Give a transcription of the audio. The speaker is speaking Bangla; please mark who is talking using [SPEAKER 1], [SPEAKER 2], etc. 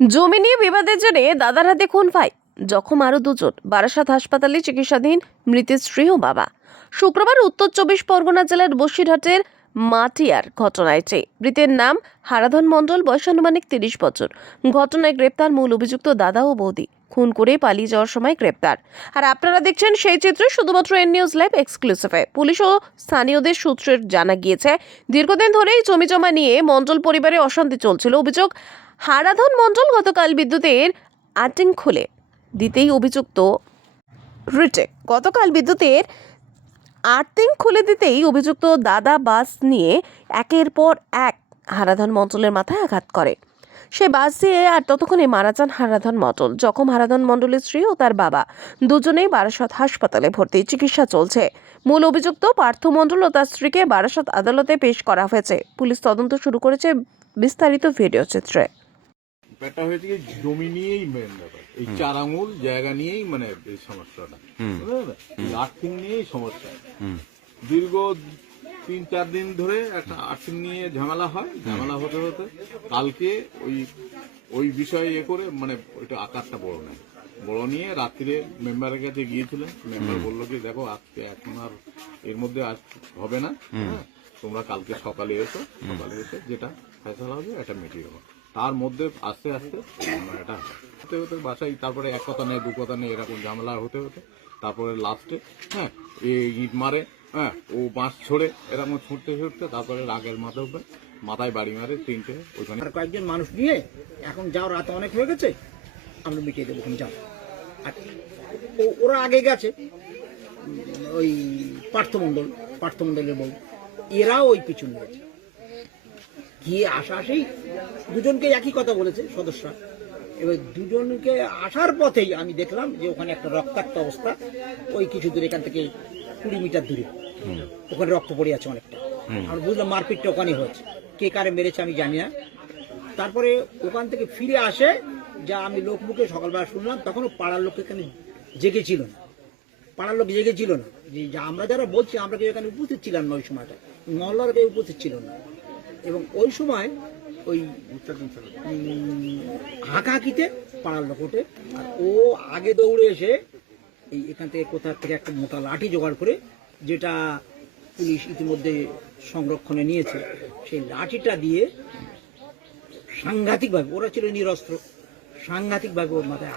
[SPEAKER 1] জমি নিয়ে বিবাদের জেরে দাদার হাতে খুন ভাই জখম আরও দুজন, বারাসাত হাসপাতালে চিকিৎসাধীন মৃতের স্ত্রী ও বাবা। শুক্রবার উত্তর চব্বিশ পরগনা জেলার বসিরহাটের মাটিয়ার ঘটনায় চেয়ে মৃতের নাম হারাধন মণ্ডল, বয়স আনুমানিক তিরিশ বছর। ঘটনায় গ্রেপ্তার মূল অভিযুক্ত দাদা ও বৌদি। খুন করে পালিয়ে যাওয়ার সময় গ্রেপ্তার। আর আপনারা দেখছেন সেই চিত্র শুধুমাত্র এন নিউজ লাইভ এক্সক্লুসিভে। পুলিশ ও স্থানীয়দের সূত্রের জানা গিয়েছে, দীর্ঘদিন ধরেই জমি জমা নিয়ে মণ্ডল পরিবারে অশান্তি চলছিল। অভিযোগ হারাধন মণ্ডল গতকাল বিদ্যুতের আটিং খুলে। দিতেই অভিযুক্ত রিটেক গতকাল বিদ্যুতের আর্থিং খুলে দিতেই অভিযুক্ত দাদা বাস নিয়ে একের পর এক হারাধন মণ্ডলের মাথায় আঘাত করে। সে বাস দিয়ে আর ততক্ষণে মারা যান হারাধন মণ্ডল। জখম হারাধন মণ্ডলের স্ত্রী ও তার বাবা। দুজনেই বারাসত হাসপাতালে ভর্তি। চিকিৎসা চলছে। মূল অভিযুক্ত পার্থ মণ্ডল ও তার স্ত্রীকে বারাসত আদালতে পেশ করা হয়েছে। পুলিশ তদন্ত শুরু করেছে বিস্তারিত ভিডিও চিত্রে।
[SPEAKER 2] ব্যাপারটা হয়েছে কি জমি নিয়েই মেন ব্যাপার। এই চার আঙুল জায়গা নিয়েই মানে এই সমস্যাটা। আর্থিং নিয়েই সমস্যা। দীর্ঘ তিন চার দিন ধরে একটা আর্থিং নিয়ে ঝামেলা হয়। ঝামেলা হতে হতে কালকে ওই ওই বিষয়ে এ করে মানে ওইটা আকারটা বড় নেয় বড় নিয়ে রাত্রিরে মেম্বারের কাছে গিয়েছিলেন। মেম্বার বলল কি দেখো আজকে এখন আর এর মধ্যে আজ হবে না। হ্যাঁ, তোমরা কালকে সকালে এসো। সকালে এসে যেটা ফেসলা হবে এটা মিটিয়ে দেবো তার মধ্যে আস্তে আস্তে এটা হতে হতে বাসায় তারপরে এক কথা নেই, দু কথা নেই, এরকম ঝামেলা হতে হতে তারপরে লাস্টে হ্যাঁ এই ইট মারে হ্যাঁ ও বাঁশ ছড়ে, এরকম ছুটতে ছুটতে তারপরে রাগের উপরে মাথায় বাড়ি মারে, তিনটে, ওইখানে।
[SPEAKER 3] আর কয়েকজন মানুষ নিয়ে এখন যাও, রাত অনেক হয়ে গেছে, আমরা মিটিয়ে দেবো যাও। আর ওরা আগে গেছে, ওই পার্থমণ্ডল, পার্থমণ্ডলের বউ, এরাও ওই পিছন গেছে। গিয়ে আসা আসেই দুজনকে একই কথা বলেছে সদস্যরা। এবার দুজনকে আসার পথেই আমি দেখলাম যে ওখানে একটা রক্তাক্ত অবস্থা। ওই কিছু দূরে এখান থেকে কুড়ি মিটার দূরে। ওখানে রক্ত পড়ে আছে অনেকটা। আর বুঝলাম মারপিটটা ওখানে হয়েছে। কে কারে মেরেছে আমি জানি না। তারপরে ওখান থেকে ফিরে আসে যা আমি লোক মুখে সকালবেলা শুনলাম তখনও পাড়ার লোক এখানে জেগেছিল না। পাড়ার লোক জেগেছিল না। যে যা আমরা যারা বলছি আমরা কেউ এখানে উপস্থিত ছিলাম না ওই সময়টা মহল্লার কেউ উপস্থিত ছিল না। এবং ওই সময় ওই হাঁকাহাঁকিতে পাড়ার লোক ওঠে আর ও আগে দৌড়ে এসে এই এখান থেকে কোথা থেকে একটা মোটা লাঠি জোগাড় করে যেটা পুলিশ ইতিমধ্যে সংরক্ষণে নিয়েছে, সেই লাঠিটা দিয়ে সাংঘাতিকভাবে, ওরা ছিল নিরস্ত্র, সাংঘাতিকভাবে ওর মাথায়